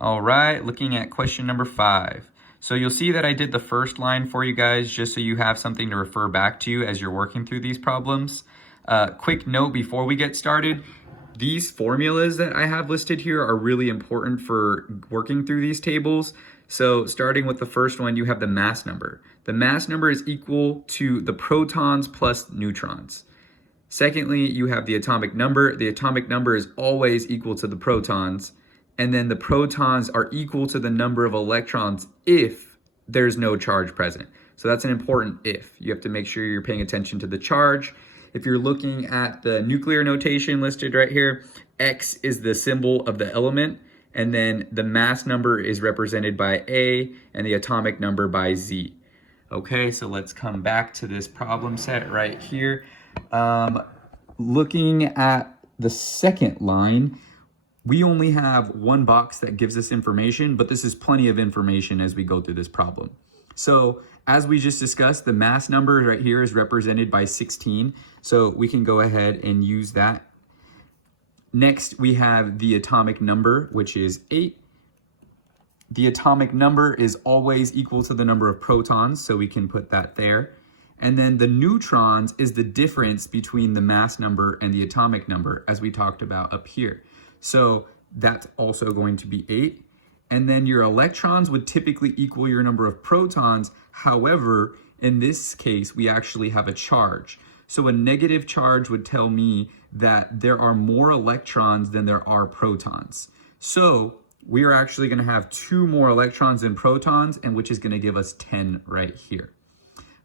All right, looking at question number 5. So you'll see that I did the first line for you guys just so you have something to refer back to as you're working through these problems. Quick note before we get started, these formulas that I have listed here are really important for working through these tables. So starting with the first one, you have the mass number. The mass number is equal to the protons plus neutrons. Secondly, you have the atomic number. The atomic number is always equal to the protons. And then the protons are equal to the number of electrons if there's no charge present. So that's an important if. You have to make sure you're paying attention to the charge. If you're looking at the nuclear notation listed right here, X is the symbol of the element, and then the mass number is represented by A and the atomic number by Z. Okay, so let's come back to this problem set right here. Looking at the second line, we only have one box that gives us information, but this is plenty of information as we go through this problem. So as we just discussed, the mass number right here is represented by 16. So we can go ahead and use that. Next, we have the atomic number, which is 8. The atomic number is always equal to the number of protons, so we can put that there. And then the neutrons is the difference between the mass number and the atomic number, as we talked about up here. So that's also going to be 8. And then your electrons would typically equal your number of protons. However, in this case, we actually have a charge. So a negative charge would tell me that there are more electrons than there are protons. So we are actually going to have 2 more electrons than protons, and which is going to give us 10 right here.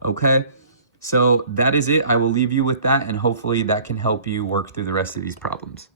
Okay, so that is it. I will leave you with that, and hopefully that can help you work through the rest of these problems.